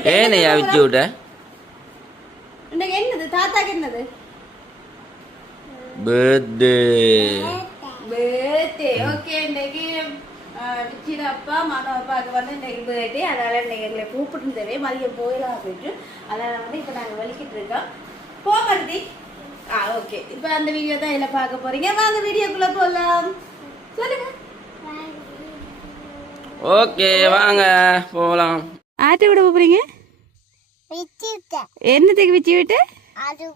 விச்சி விட்டு ஏனையா விச்சு விட்ட? இன்றைக்கு என்னது? தாத்தாக்கு என்னது? பர்த்டே பர்த்டே ஓகே இன்றைக்கு விச்சிட அப்பா மனோ அப்பாவுக்கு வந்து இன்றைக்கு பர்த்டே அதனால இன்னைக்கு எங்களை கூப்பிட்டுருந்தவே மதியம் போயிடலாம் அப்படின்ட்டு. அதனால வந்து இப்போ நாங்கள் வலிக்கிட்டு இருக்கோம். போ மருதி. ஆ ஓகே இப்போ அந்த வீடியோ தான் இதில் பார்க்க போறீங்க. வாங்க வீடியோக்குள்ள போகலாம் சொல்லுங்க. ஓகே வாங்க. போகலாம் ஆட்டை விட போறீங்க? என்னத்துக்கு விச்சி விட்டு அது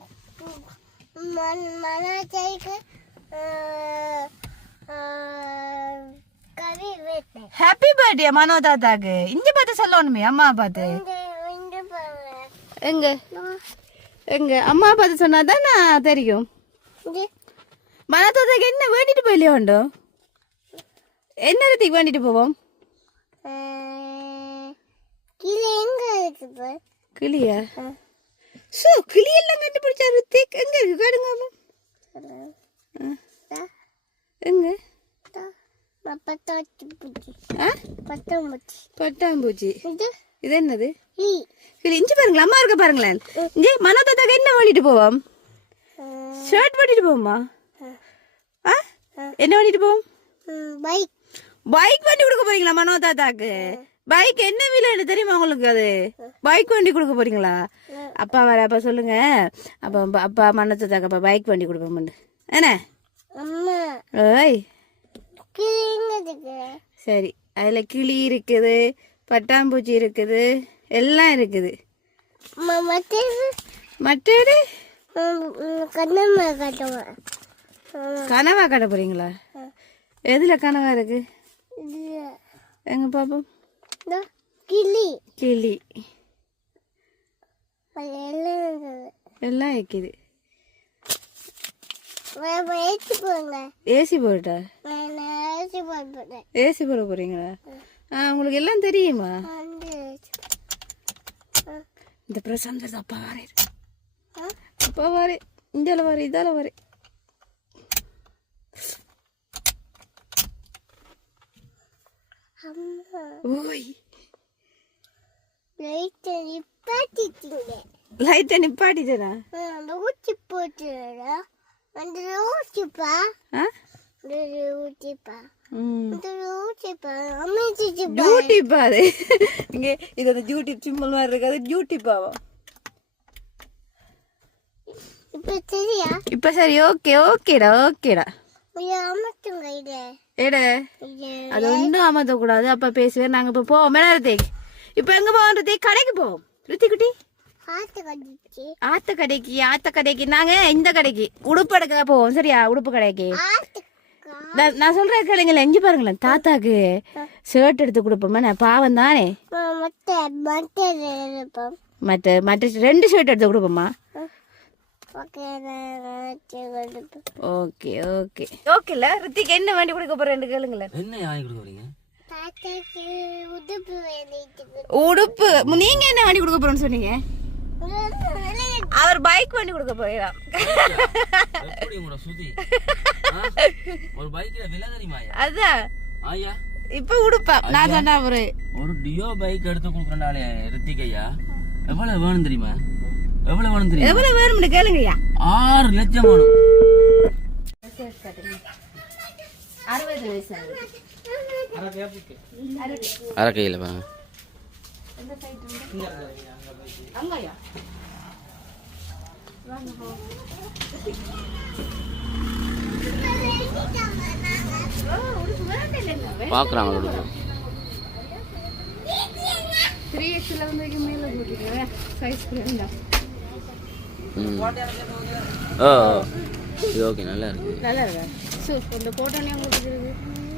ஹாப்பி பர்த்டே மனோ தாத்தாக்கு இங்க பார்த்து சொல்லணுமே அம்மா பார்த்து எங்க எங்க அம்மா பார்த்து சொன்னா தான் நான் தெரியும் இது மனோ தாத்தாக்கு என்ன வேண்டிட்டு போயிலையோ உண்டோ என்ன இடத்துக்கு வேண்டிட்டு போவோம் கீழே எங்க இருக்குது கிளியா? ஷோ கிளியெல்லாம் கண்டுபிடிச்சா ருத்திக் எங்க இருக்கு? காடுங்க எங்க? பட்டாம்பூச்சி இது? என்னது? கிளி இஞ்சி பாருங்களேன் அம்மா இருக்க பாருங்களேன். இங்கே மனோ தாத்தாக்கு என்ன வேண்டிட்டு போவோம்? ஷர்ட் வேண்டிட்டு போவோமா? ஆ? என்ன வேண்டிட்டு போவோம்? பைக். பைக் வண்டி கொடுக்க போறீங்களா மனோ தாத்தாக்கு பைக் என்ன விலைன்னு தெரியுமா உங்களுக்கு அது? பைக் வண்டி கொடுக்க போறீங்களா? அப்பா வர அப்பா சொல்லுங்க. அப்பா அப்பா மனோ தாத்தாக்கு அப்பா பைக் வண்டி கொடுப்போம் என்ன? இருக்குது சரி அதில் கிளி இருக்குது பட்டாம்பூச்சி இருக்குது எல்லாம் இருக்குது. மற்றது கனவா கடை போறீங்களா? எதில் கனவா இருக்கு? எங்க பாப்போம். கிளி. கிளி. எல்லாம் இருக்குது ஏசி போட்டா ஏசி போட போறீங்களா? ஆ உங்களுக்கு எல்லாம் தெரியுமா? இந்த பிரசாந்த் அப்பா வாரே. அப்பா வாரே இந்தியால வாரே இதால வாரே. ஓய். லைட்டை நிப்பாட்டிட்டீங்க. லைட்டை நிப்பாட்டிட்டேனா? அந்த ஊற்றி போட்டுடா அந்த ஊற்றிப்பா ஊற்றிப்பா டியூட்டி பாது இங்கே இது அந்த டியூட்டி சிம்பிள் மாதிரி இருக்காது பாவம் இப்போ சரியா? இப்போ சரி ஓகே ஓகேடா ஓகேடா. அமர்த்துங்க இதை. ஏட? அது ஒன்றும் அமர்த்தக்கூடாது அப்பா பேசுவேன். நாங்கள் இப்போ போவோம். மேலே இப்போ எங்கே போவோம் ரித்திக் கடைக்கு போவோம். காற்று கட்டிச்சு ஆத்த கடைக்கு. ஆத்த கடைக்கு நாங்கள் இந்த கடைக்கு. உடுப்பு எடுக்க போவோம். சரியா? உடுப்பு கடைக்கு. நான் சொல்கிறேன் கேளுங்களேன். எங்கே பாருங்களேன். தாத்தாக்கு ஷர்ட் எடுத்து கொடுப்போமா? நான் பாவம் தானே? மற்ற மற்ற ரெண்டு ஷர்ட் எடுத்து கொடுப்போமா? ஓகே ஓகே ஓகே ஓகேல ரித்திக் என்ன வேண்டி கொடுக்க போறேன்னு கேளுங்களேன். என்ன வாங்கி கொடுக்க போறீங்க? உடுப்பு நீங்க என்ன வண்டி கொடுக்க போறேன்னு சொன்னீங்க? அவர் பைக் வண்டி கொடுக்க போயிடாம்? ஒரு பைக்ல விலை தெரியுமாயா அதான் ஆயா? இப்ப உடுப்பா. நான் சொன்ன ஒரு ஒரு டியோ பைக் எடுத்து கொடுக்குறனாலே ரித்திக் ஐயா. எவ்வளவு வேணும் தெரியுமா? எவ்வளவு வேணும் தெரியுமா? எவ்வளவு வேணும்னு கேளுங்கய்யா. ஆறு லட்சம் வேணும். அறுபது வயசு அரை கையில் பாருங்க சைஸ் இருந்தா ம் ஓ. இது ஓகே நல்லா இருக்கு. நல்லா இருக்கா சூ இந்த போட்டோனே உங்களுக்கு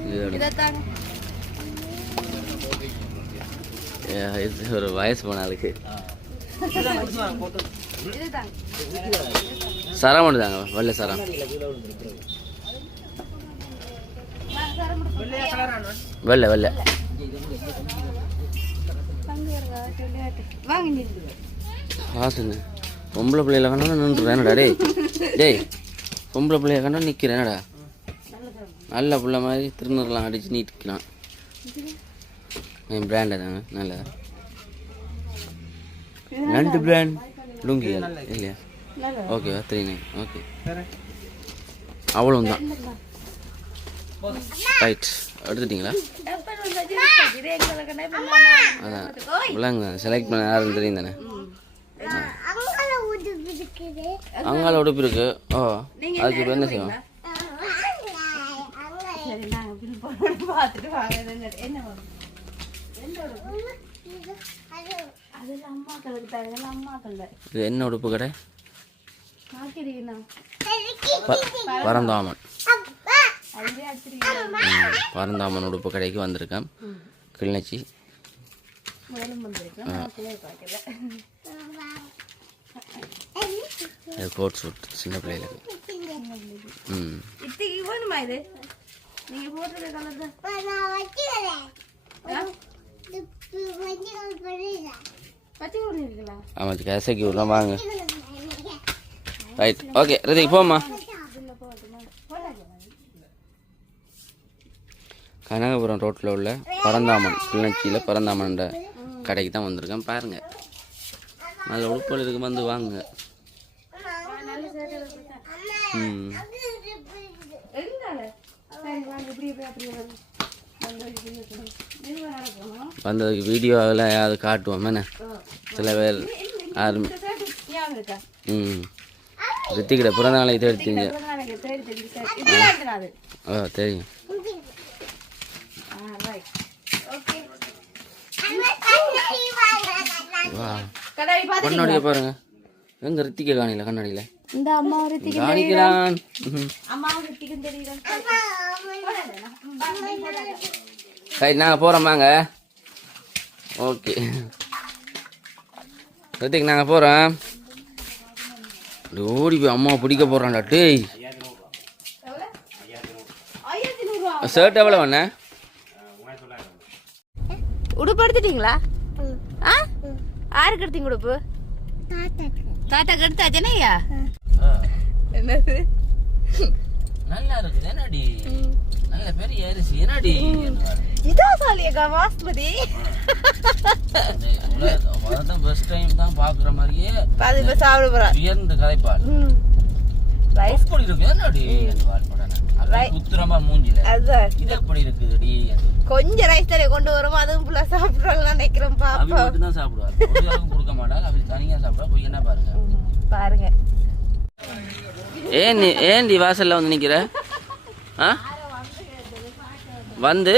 இது எடு. இதை தாங்க. ஏ, இது ஒரு வயசு போன ஆளுக்கு. சரம் மட்டும் தாங்க வெள்ளை சரம். வெள்ளை வெள்ளை. வாங்க பொம்பளை பிள்ளைல வேணாலும் நின்று வேணடா டேய்? டேய் பொம்பளை பிள்ளைய கண்டா நிற்கிறேன்டா நல்ல பிள்ளை மாதிரி திருநூறுலாம் அடித்து நீட்டிக்கலாம் என் பிராண்டு தாங்க நல்ல. ரெண்டு பிராண்ட் லுங்கி இல்லையா? ஓகேவா த்ரீ நைன் ஓகே அவ்வளோதான் ரைட் எடுத்துட்டிங்களா? அதான். விளாங்க செலக்ட் பண்ண யாருன்னு தெரியும் தானே? அங்கால உடுப்பு இருக்கு. ஓ அதுக்கு இப்போ என்ன வாங்க. என்ன உடுப்பு? இது என்ன கடை? பரந்தாமன். உடுப்பு கடைக்கு வந்திருக்கேன். கிளிநொச்சி. முதலும் வந்திருக்கேன். இது கோட் சூட் சின்ன பிள்ளைகளுக்கு ம். இத்திக்கு வேணுமா இது? நீங்க போட்டிருக்க கலர் தான். நான் வச்சுக்கிறேன். ஆமாம் கேசைக்கு விடலாம் வாங்க. ரைட் ஓகே ரிதிக் போம்மா. கனகபுரம் ரோட்டில் உள்ள பரந்தாமன் கிளிநொச்சியில் பரந்தாமன் கடைக்கு தான் வந்திருக்கேன் பாருங்க. நல்ல உடுப்புகள் இருக்கு வந்து வாங்க ம் எங்கால சரி வாங்க இப்படி இப்படி அப்படி வாங்க வந்து இப்படி இருக்கணும். மெதுவா நடக்கணும். வந்ததுக்கு வீடியோவில் ஏதாவது காட்டுவோம் என்ன? சில பேர் யாரும்? ம். ரித்திக்கிட்ட பிறந்த நாளைக்கு அது. ஓ தெரியும். ஆ? கண்ணாடியை பாருங்க. எங்க ரித்திக்க காணில கண்ணாடியில்? இந்த அம்மா ஒரு ம். அம்மா ஒரு தெரியுது? சரி நாங்கள் போகிறோம் வாங்க. ஓகே. ரித்திக் நாங்கள் போகிறோம் ஓடி போய் அம்மா பிடிக்க போகிறான்டா டேய். ஷர்ட் எவ்வளோ வேணே உடுப்பு எடுத்துட்டீங்களா? ஆ? யாருக்கு எடுத்தீங்க உடுப்பு? தாத்தாக்கு எடுத்தாச்சனையா என்னது? நல்லா இருக்குது. என்னடி? நல்ல பெரிய அரிசி. என்னடி? இதான் சாலியக்கா பாஸ்மதி ஃபர்ஸ்ட் டைம் தான் பார்க்குற மாதிரியே அது இப்ப சாப்பிட போறா. உயர்ந்து கதைப்பாள். ரைஸ். எப்படி இருக்கு. என்னடி? குத்துரமா மூஞ்சில இது எப்படி இருக்குதுடி? கொஞ்சம் ரைஸ் தரைய கொண்டு வரோம் அதுவும் ஃபுல்லா சாப்பிடுறாங்க நினைக்கிறேன் அவி பாப்பா மட்டும் தான் யாருக்கும் கொடுக்க மாட்டாள் அவி தனியாக சாப்பிடுவா. போய் என்ன பாருங்க. பாருங்க. ஏன் நீ ஏன்டி வாசல்ல வந்து நிக்கிற? ஆ? வந்து?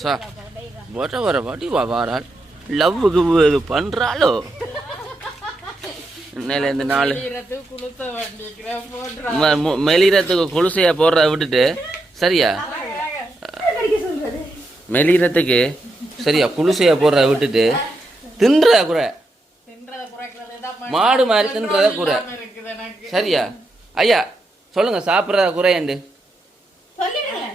சா- வர வர வாடி வா வாராள். லவ்வுக்கு இது பண்றாளோ? இன்னையில இந்த நாலு ம- மு- மெலிரத்துக்கு கொலுசையா போடுற விட்டுட்டு சரியா? மெலிரத்துக்கு சரியா குலுசையா போடுற விட்டுட்டு. தின்ற குறை. மாடு மாதிரி தின்றத குறை. சரியா? ஐயா சொல்லுங்க சாப்பிட்றத குறையண்டு சொல்லிடுங்க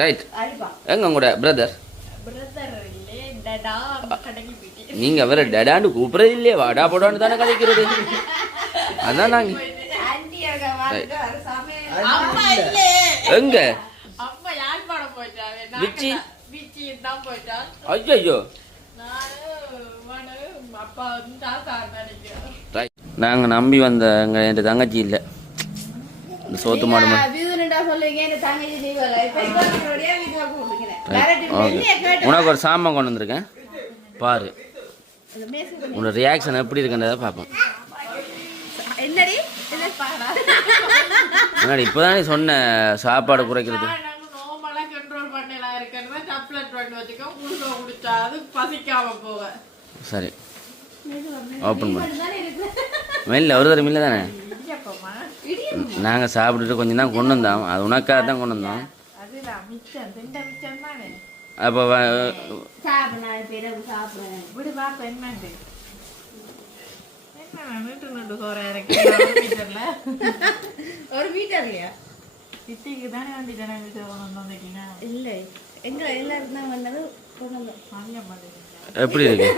ரைட் அடிப்பா. எங்க உங்களோட பிரதர் நீங்க வேற டடாண்டு கூப்பிடுறது இல்லையே வாடா போடான்னு தானே கதைக்கிறது. அதான் நாங்க ஆண்டி அங்க வந்துட்டு வர சமையல் எங்க? விச்சி பீச்சி தான் போயிட்டா. ஐயோ நானு மனு அப்பா வந்து தாத்தா நினைக்கிறேன். ரைட் நாங்க நம்பி வந்த எங்க என் தங்கச்சி இல்லை. இந்த சோத்து மாடு உனக்கு ஒரு சாமான் கொண்டு வந்திருக்கேன். பாரு. உன்னோட ரியாக்ஷன் எப்படி இருக்குன்றதை பார்ப்போம். என்னடி? முன்னாடி இப்போதானே சொன்ன சாப்பாடு குறைக்கிறது. சரி. ஓப்பன் பண்ணு. மெல்ல ஒரு தடவை இல்லை தானே? நாங்கள் சாப்பிட்டுட்டு கொஞ்சம் தான் கொண்டு வந்தோம். அது உனக்காக தான் கொண்டு வந்தோம். தானே அப்போ ஒரு மீட்டர்லையா சித்திக்கு தானே வந்துட்டேன் மீட்டர் கொண்டு வந்திருக்கீங்க இல்லை. எங்க எல்லாருக்கும் தான் வந்தது கொண்டு வந்து. வாங்க மாட்டேன் எப்படி இருக்கு?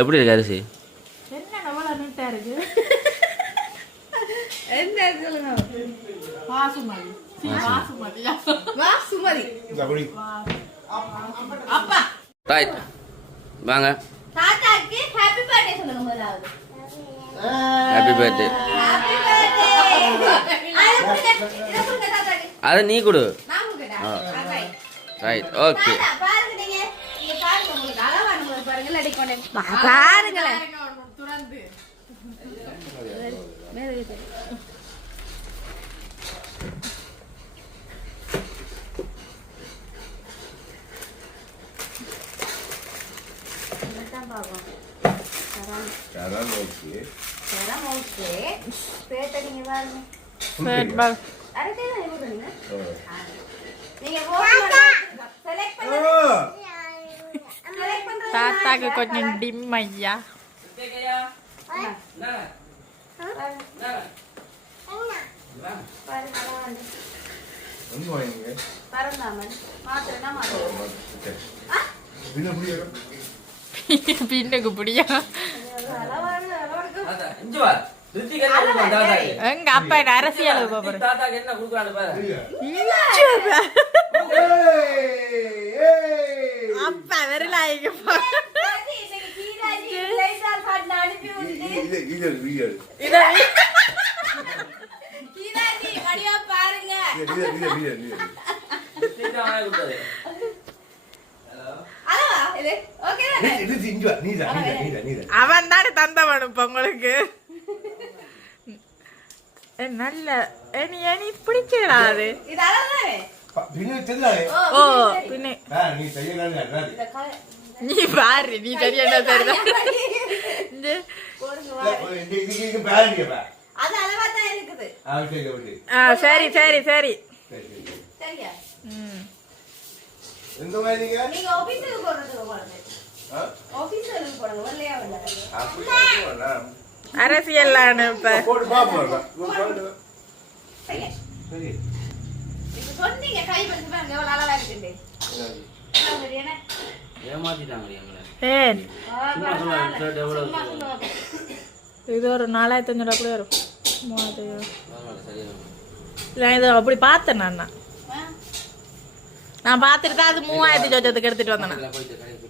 எப்படி இருக்கு அரிசி? என்ன சொல்லுங்க? அப்பா. ரைட் வாங்க. தாத்தாக்கு ஹாப்பி பர்த்டே சொல்லுங்க முதலாவது. ஹாப்பி பர்த்டே ஹாப்பி பர்த்டே அதை கொடுங்க இதை கொடுங்க தாத்தாக்கு. அதை நீ கொடு. நான் கொடுக்கட்டா? ரைட் ரைட் ஓகே தாத்தா, பாருங்க நீங்க இங்க பாருங்க உங்களுக்கு அழகான முறை பாருங்க லடி கொண்டே பாருங்களேன் துறந்து தாத்தாக்கு கொஞ்சம் டிம் ஐயா பரந்தாமன் மாத்திரனா மாத்திரம் பின்னுக்கு பிடியா எங்க அப்பா என்ன அரசியல் போறேன் தாத்தாக்கு என்ன கொடுக்குறான்னு பாரு. அப்பா விரலாயிக்க இன்னைக்கு கீராஜி லைட்டால் பாட்டு அனுப்பி விட்டுட்டு கீராஜி வடிவா பாருங்க ரித்திக் தான் வாங்கி கொடுத்தாரு அளவா இது ஓகே தானே அவன் தானே தந்தவன் இப்ப உங்களுக்கு ஏ, நல்ல நீ நீ பிடிக்கலா அது ஓ பின்ன நீ பாரு நீ தான் இருக்குது ஆ சரி சரி சரி நீங்க சொல்லுவாங்க. இது ஒரு நாலாயிரத்தி அஞ்சூறு அப்படி வரும். மூவாயிரத்தி இது அப்படி பார்த்தேன் நான் நான். பார்த்துட்டு தான் அது மூவாயிரத்தி சொச்சத்துக்கு எடுத்துட்டு வந்தேன்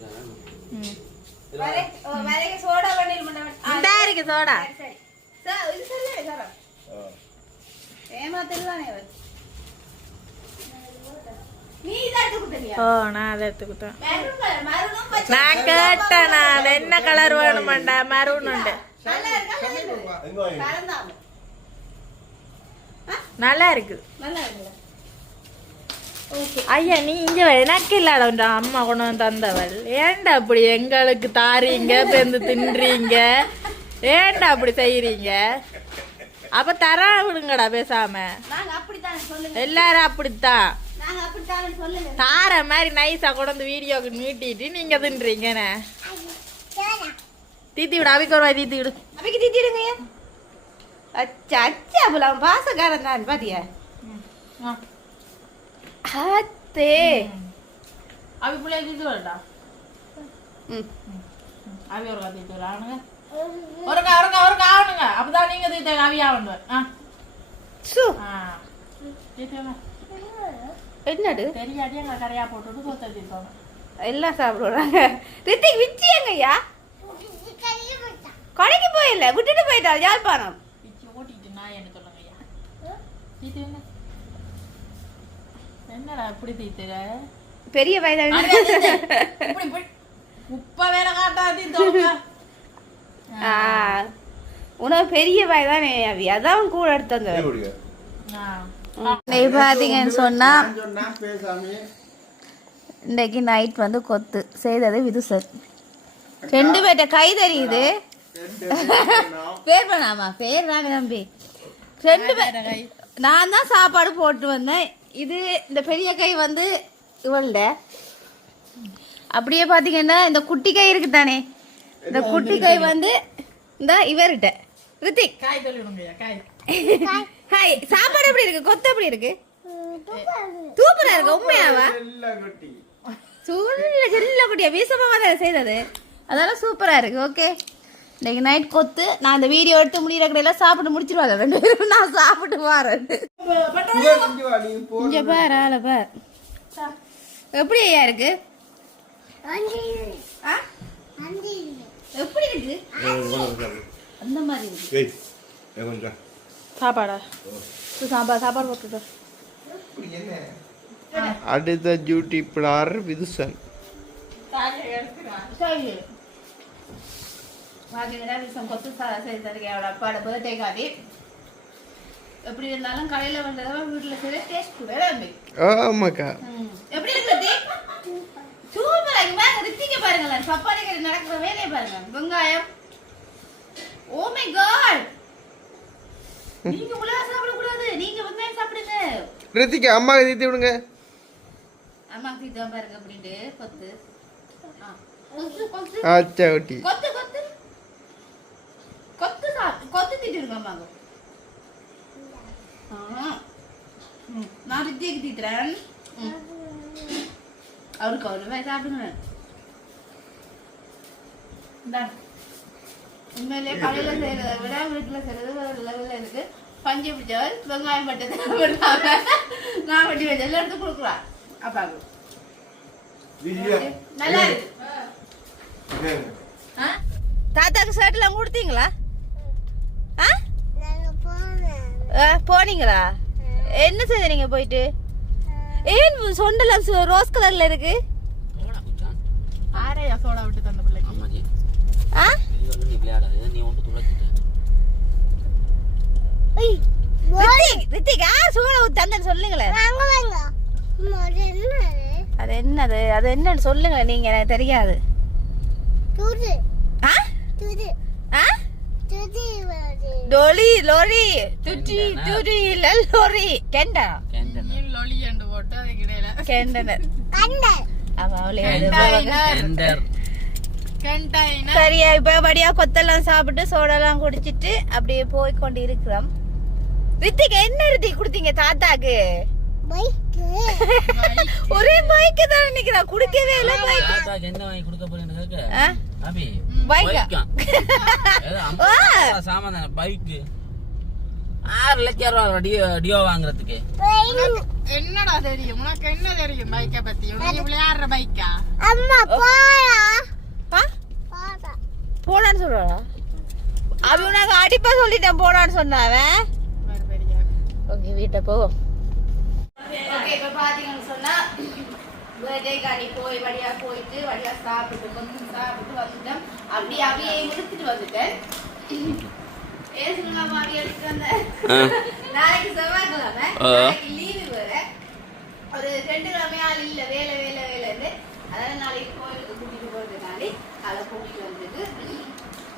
கொடுத்தீங்க ஓ நான் அதை எடுத்துக்கிட்டேன் நான் கேட்டேன் நான் என்ன கலர் வேணுமாண்டா? மரூன் உண்டு. நல்லா இருக்குது. நல்லா இருக்குல்ல? ஓகே ஐயா நீ இங்க எனக்கு இல்லாட அம்மா கொண்டு வந்து தந்தவள். ஏன்டா அப்படி எங்களுக்கு தாரீங்க பேருந்து தின்றீங்க? ஏன்டா அப்படி செய்யறீங்க அப்ப தரா விடுங்கடா பேசாம. எல்லாரும் அப்படித்தான். தார மாதிரி நைஸா கொண்டு வந்து வீடியோக்கு நீட்டிட்டு நீங்க தின்றீங்கண்ணே தீத்தி விடு அவிக்கு ஒரு தீத்தி விடு. அவைக்கு திட்டிடுங்க அச்சா அச்சா புலாம் பாசக்காரன் தான் பாத்தியா? அவி பிள்ளைய தீத்தி விடட்டா ம். அவி ஒரு கா தீத்தி விடு ஆனுங்க. ஒருக்கா ஒருக்கா ஒருக்கா ஆவணுங்க அப்பதான் நீங்க தீத்த அவி ஆவணும் ஆ. சு. என்னடு தெரியாட்டி எங்களை கரையா போட்டுட்டு தீத்தோம் எல்லாம் சாப்பிடுறாங்க ரித்திக் விச்சியங்கய்யா கடைக்கு போயில்ல விட்டுட்டு போயிட்டா யாழ்ப்பாணம் பிச்சு ஓட்டிட்டு நான் என்ன சொல்லுங்க ஐயா தீத்தி விடு. என்னடா இப்படி தீத்துற பெரிய வயதாக இப்படி உப்ப உனக்கு பெரிய வயதானே அவி அதான் கூட எடுத்து இன்னைக்கு பார்த்தீங்கன்னு சொன்னா சொன்னா பேசாமே. இன்னைக்கு நைட் வந்து கொத்து. செய்தது விதுசர் ரெண்டு பேர்ட்ட கை தெரியுது. பேர் பண்ணாமா? பேர் தானே தம்பி. ரெண்டு பேர் நான் தான் சாப்பாடு போட்டு வந்தேன். இது இந்த பெரிய கை வந்து இவள்ட. அப்படியே பாத்தீங்கன்னா இந்த குட்டி கை இருக்கு தானே இந்த குட்டி கை வந்து இந்த இவர்கிட்ட ரித்திக். ஹாய் சாப்பாடு எப்படி இருக்கு? கொத்து எப்படி இருக்கு? சூப்பரா இருக்கு உண்மையாவா? சொல்ல செல்ல குட்டியா வீசமா தான் செய்தது? அதெல்லாம் சூப்பராக இருக்கு ஓகே இன்னைக்கு நைட் கொத்து நான் இந்த வீடியோ எடுத்து முடிகிற கடையில் சாப்பிட்டு முடிச்சிருவாங்க ரெண்டு பேரும் நான் சாப்பிட்டு வரேன். இங்க பாரு ஆளை பார். எப்படி ஐயா இருக்கு? எப்படி இருக்கு? அந்த மாதிரி இருக்கு. சாப்பாடா? சாப்பாடு சாப்பாடு போட்டுட்டோம் அடுத்த டியூட்டி பிளார் விதுசன். பார்த்தீங்கன்னா விஷம் கொத்து சாதம் செய்து தருக்கேன் அவட அப்பாவோட பர்த்டே எப்படி இருந்தாலும் கடையில் வந்ததை வீட்டில் செய்த டேஸ்ட் கூட ஆமாக்கா. எப்படி இருக்கு ரித்தி சூப்பரா இங்க பாருங்க ரித்திக்க பாருங்களேன் கடை நடக்கிற வேலையை பாருங்க வெங்காயம் ஓ மை காட் நீங்க உலக சாப்பிட கூடாது நீங்க வெங்காயம் சாப்பிடுங்க ரித்திகா அம்மாவை தீத்தி விடுங்க. அம்மா தீத்தான் பாருங்க அப்படின்ட்டு கொத்து. ஆ, கொத்து கொத்து ஆச்சா ஒட்டி கொத்து கொத்து கொத்து சாப்பிட்டு கொத்து தீட்டிருங்க அம்மாங்க ஆ. ம், நான் ரித்தியக்கு தீத்துறேன் ம். அவருக்கு அவரு போய் சாப்பிடுங்க. உண்மையிலே கடையில செய்யறதை விட வீட்டுல செய்யறது லெவல்ல இருக்கு பஞ்சு பிடிச்சவர் வெங்காயம் பட்டது நான் வட்டி வச்சு எல்லாம் எடுத்து கொடுக்குறேன் அப்பாவுக்கு நல்லா இருக்கு தாத்தாக்கு ஷர்ட்லாம் கொடுத்தீங்களா ஆ நாங்க போனோம் ஆ, போனீங்களா? என்ன செய்தீங்க போயிட்டு? ஏன் சொண்டெல்லாம் சு- ரோஸ் கலர்ல இருக்கு? சொல்லுங்களேன். வாங்க வாங்க. முதல்ல அது என்னது? அது என்னன்னு சொல்லுங்க நீங்க எனக்கு தெரியாது துது ஆ துது ஆ துது டொலி லோரி துட்டி துடி இல்ல லோரி கெண்டா கேண்டன லொலி அண்டு போட்டு அதுக்கு இடையில கெண்டனர் சரியா இப்ப படியா கொத்தெல்லாம் சாப்பிட்டு சோடெல்லாம் குடிச்சிட்டு அப்படியே போய் கொண்டு இருக்கிறோம் ரித்திக் என்ன ரித்திக் கொடுத்தீங்க தாத்தாக்கு பைக்கு ஒரே பைக்கு தான் நினைக்கிறா குடுக்கவே இல்ல பைக் தாத்தாக்கு என்ன வாங்கி கொடுக்க போறேன்னு கேட்க அபி பைக்கா சாமான் தானே ஆறு லட்சம் ரூபா டியோ டியோ வாங்குறதுக்கு. என்னடா தெரியும்? உனக்கு என்ன தெரியும் பைக்கை பத்தி? நீ விளையாடுற பைக்கா அம்மா போடா. போடான்னு சொல்றாளா அவன் உனக்கு அடிப்பா சொல்லிட்டேன் போடான்னு சொன்னாவன் ஓகே வீட்டை போ. ஓகே இப்போ பார்த்தீங்கன்னு சொன்னா பர்த்டே காடி போய் வழியா போயிட்டு வழியா சாப்பிட்டு கொஞ்சம் சாப்பிட்டு வந்துட்டோம் அப்படியே அப்படியே எடுத்துட்டு வந்துட்டேன். சொல்லுங்க மாறி எடுத்துட்டு வந்தேன் நாளைக்கு செவ்வாய்க்கிழமை. நாளைக்கு லீவு வேற. ஒரு ரெண்டு கிழமை ஆள் இல்ல வேலை வேலை வேலைன்னு. அதனால நாளைக்கு கோயிலுக்கு கூட்டிட்டு போறதுனாலே அதை கூட்டிட்டு வந்துட்டு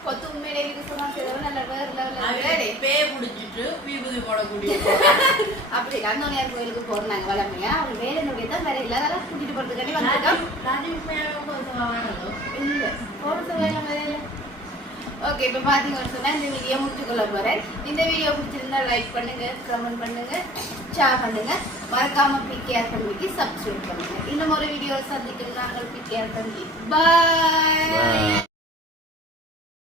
கொத்து உண்மையிலே சொன்னா செய்தவன் நல்ல வேற லெவலில் பே குடிச்சிட்டு விபூதி போடக்கூடிய அப்படி கந்தோனியார் கோயிலுக்கு போறாங்க வளமையா. அவங்க வேலை நோக்கி தான் வேற இல்ல அதெல்லாம் கூட்டிட்டு போறதுக்காண்டி வேற ஓகே இப்போ பார்த்தீங்கன்னு சொன்னா இந்த வீடியோ முடிச்சுக்கொள்ள போறேன். இந்த வீடியோ பிடிச்சிருந்தா லைக் பண்ணுங்க கமெண்ட் பண்ணுங்க ஷேர் பண்ணுங்க. மறக்காம பிகேஆர் பண்ணிக்கு சப்ஸ்கிரைப் பண்ணுங்க. இன்னும் ஒரு வீடியோ சந்திக்கும் நாங்கள் பிகேஆர் பண்ணி. பாய்